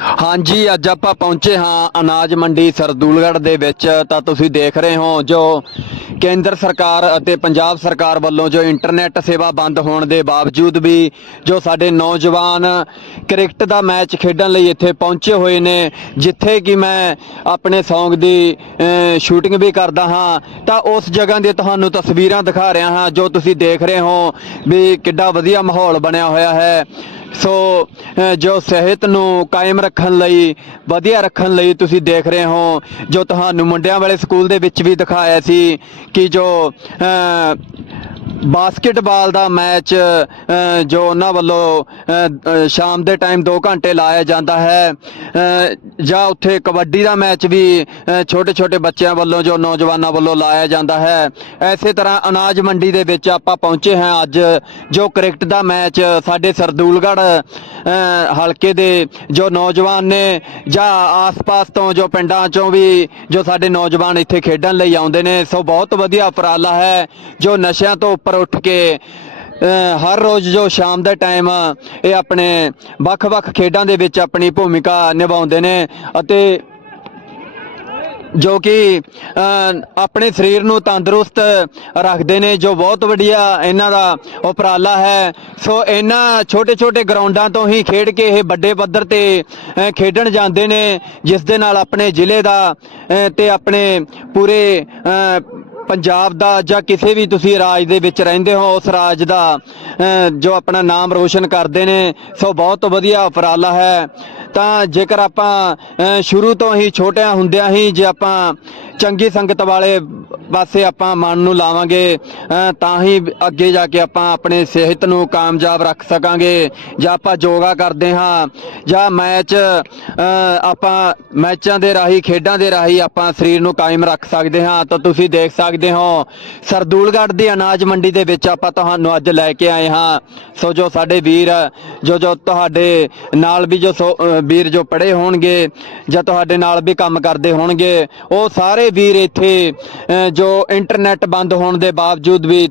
ਹਾਂਜੀ, ਅੱਜ ਆਪਾਂ ਪਹੁੰਚੇ ਹਾਂ ਅਨਾਜ ਮੰਡੀ ਸਰਦੂਲਗੜ੍ਹ ਦੇ ਵਿੱਚ। ਤਾਂ ਤੁਸੀਂ ਦੇਖ ਰਹੇ ਹੋ ਜੋ ਕੇਂਦਰ ਸਰਕਾਰ ਅਤੇ ਪੰਜਾਬ ਸਰਕਾਰ ਵੱਲੋਂ ਜੋ ਇੰਟਰਨੈਟ ਸੇਵਾ ਬੰਦ ਹੋਣ ਦੇ ਬਾਵਜੂਦ ਵੀ ਜੋ ਸਾਡੇ ਨੌਜਵਾਨ ਕ੍ਰਿਕਟ ਦਾ ਮੈਚ ਖੇਡਣ ਲਈ ਇੱਥੇ ਪਹੁੰਚੇ ਹੋਏ ਨੇ, ਜਿੱਥੇ ਕਿ ਮੈਂ ਆਪਣੇ Song ਦੀ ਸ਼ੂਟਿੰਗ ਵੀ ਕਰਦਾ ਹਾਂ। ਤਾਂ ਉਸ ਜਗ੍ਹਾ ਦੀਆਂ ਤੁਹਾਨੂੰ ਤਸਵੀਰਾਂ ਦਿਖਾ ਰਿਹਾ ਹਾਂ, ਜੋ ਤੁਸੀਂ ਦੇਖ ਰਹੇ ਹੋ ਵੀ ਕਿੱਡਾ ਵਧੀਆ ਮਾਹੌਲ ਬਣਿਆ ਹੋਇਆ ਹੈ। ਸੋ ਜੋ ਸਿਹਤ ਨੂੰ ਕਾਇਮ ਰੱਖਣ ਲਈ, ਵਧੀਆ ਰੱਖਣ ਲਈ ਤੁਸੀਂ ਦੇਖ ਰਹੇ ਹੋ, ਜੋ ਤੁਹਾਨੂੰ ਮੁੰਡਿਆਂ ਵਾਲੇ ਸਕੂਲ ਦੇ ਵਿੱਚ ਵੀ ਦਿਖਾਇਆ ਸੀ ਕਿ ਜੋ ਬਾਸਕਟਬਾਲ ਦਾ ਮੈਚ ਜੋ ਉਹਨਾਂ ਵੱਲੋਂ ਸ਼ਾਮ ਦੇ ਟਾਈਮ 2 ਘੰਟੇ ਲਾਇਆ ਜਾਂਦਾ ਹੈ। ਜਾਂ ਉੱਥੇ ਕਬੱਡੀ ਦਾ ਮੈਚ ਵੀ ਛੋਟੇ ਛੋਟੇ ਬੱਚਿਆਂ ਵੱਲੋਂ, ਜੋ ਨੌਜਵਾਨਾਂ ਵੱਲੋਂ ਲਾਇਆ ਜਾਂਦਾ ਹੈ। ਐਸੇ ਤਰ੍ਹਾਂ ਅਨਾਜ ਮੰਡੀ ਦੇ ਵਿੱਚ ਆਪਾਂ ਪਹੁੰਚੇ ਹਾਂ ਅੱਜ, ਜੋ ਕ੍ਰਿਕਟ ਦਾ ਮੈਚ ਸਾਡੇ ਸਰਦੂਲਗੜ੍ਹ ਹਲਕੇ ਦੇ ਜੋ ਨੌਜਵਾਨ ਨੇ, ਜਾਂ ਆਸ-ਪਾਸ ਤੋਂ ਜੋ ਪਿੰਡਾਂ ਚੋਂ ਵੀ ਜੋ ਸਾਡੇ ਨੌਜਵਾਨ ਇੱਥੇ ਖੇਡਣ ਲਈ ਆਉਂਦੇ ਨੇ, ਸੋ ਬਹੁਤ ਵਧੀਆ ਉਪਰਾਲਾ ਹੈ। ਜੋ ਨਸ਼ਿਆਂ ਤੋਂ ਉੱਪਰ ਉੱਠ ਕੇ ਹਰ ਰੋਜ਼ ਜੋ ਸ਼ਾਮ ਦਾ ਟਾਈਮ ਇਹ ਆਪਣੇ ਵੱਖ-ਵੱਖ ਖੇਡਾਂ ਦੇ ਵਿੱਚ ਆਪਣੀ ਭੂਮਿਕਾ ਨਿਭਾਉਂਦੇ ਨੇ ਅਤੇ ਜੋ ਕਿ ਆਪਣੇ ਸਰੀਰ ਨੂੰ ਤੰਦਰੁਸਤ ਰੱਖਦੇ ਨੇ ਜੋ ਬਹੁਤ ਵਧੀਆ ਇਹਨਾਂ ਦਾ ਉਪਰਾਲਾ ਹੈ। ਸੋ ਇਹਨਾਂ ਛੋਟੇ-ਛੋਟੇ ਗਰਾਊਂਡਾਂ ਤੋਂ ਹੀ ਖੇਡ ਕੇ ਇਹ ਵੱਡੇ ਪੱਧਰ ਤੇ ਖੇਡਣ ਜਾਂਦੇ ਨੇ ਜਿਸ ਦੇ ਨਾਲ ਆਪਣੇ ਜ਼ਿਲ੍ਹੇ ਦਾ ਅ, ਤੇ ਆਪਣੇ ਪੂਰੇ ਪੰਜਾਬ ਦਾ ਜਾਂ ਕਿਸੇ ਵੀ ਤੁਸੀਂ ਰਾਜ ਦੇ ਵਿੱਚ ਰਹਿੰਦੇ ਹੋ ਉਸ ਰਾਜ ਦਾ ਅ, ਜੋ ਆਪਣਾ ਨਾਮ ਰੋਸ਼ਨ ਕਰਦੇ ਨੇ ਸੋ ਬਹੁਤ ਵਧੀਆ ਉਪਰਾਲਾ ਹੈ। ਤਾਂ ਜੇਕਰ ਆਪਾਂ ਅ, ਸ਼ੁਰੂ ਤੋਂ ਹੀ ਛੋਟਿਆਂ ਹੁੰਦਿਆਂ ਹੀ ਜੇ ਆਪਾਂ ਚੰਗੀ ਸੰਗਤ ਵਾਲੇ ਪਾਸੇ ਆਪਾਂ ਮਨ ਨੂੰ ਲਾਵਾਂਗੇ ਤਾਂ ਹੀ ਅੱਗੇ ਜਾ ਕੇ ਆਪਾਂ ਆਪਣੇ ਸਿਹਤ ਨੂੰ ਕਾਮਯਾਬ ਰੱਖ ਸਕਾਂਗੇ। ਜਾਂ ਆਪਾਂ ਯੋਗਾ ਕਰਦੇ ਹਾਂ, ਜਾਂ ਮੈਚ ਆਪਾਂ ਮੈਚਾਂ ਦੇ ਰਾਹੀਂ, ਖੇਡਾਂ ਦੇ ਰਾਹੀਂ ਆਪਾਂ ਸਰੀਰ ਨੂੰ ਕਾਇਮ ਰੱਖ ਸਕਦੇ ਹਾਂ। ਤਾਂ ਤੁਸੀਂ ਦੇਖ ਸਕਦੇ ਹੋ, ਸਰਦੂਲਗੜ੍ਹ ਦੀ ਅਨਾਜ ਮੰਡੀ ਦੇ ਵਿੱਚ ਆਪਾਂ ਤੁਹਾਨੂੰ ਅੱਜ ਲੈ ਕੇ ਆਏ ਹਾਂ। ਸੋ ਜੋ ਸਾਡੇ ਵੀਰ, ਜੋ ਜੋ ਤੁਹਾਡੇ ਨਾਲ ਵੀ ਜੋ ਸੋ- ਵੀਰ ਜੋ ਪੜੇ ਹੋਣਗੇ, ਜਾਂ ਤੁਹਾਡੇ ਨਾਲ ਵੀ ਕੰਮ ਕਰਦੇ ਹੋਣਗੇ, ਉਹ ਸਾਰੇ ਵੀਰ ਇੱਥੇ ਅ, ਜੋ ਇੰਟਰਨੈਟ ਬੰਦ ਹੋਣ ਦੇ ਬਾਵਜੂਦ ਵੀ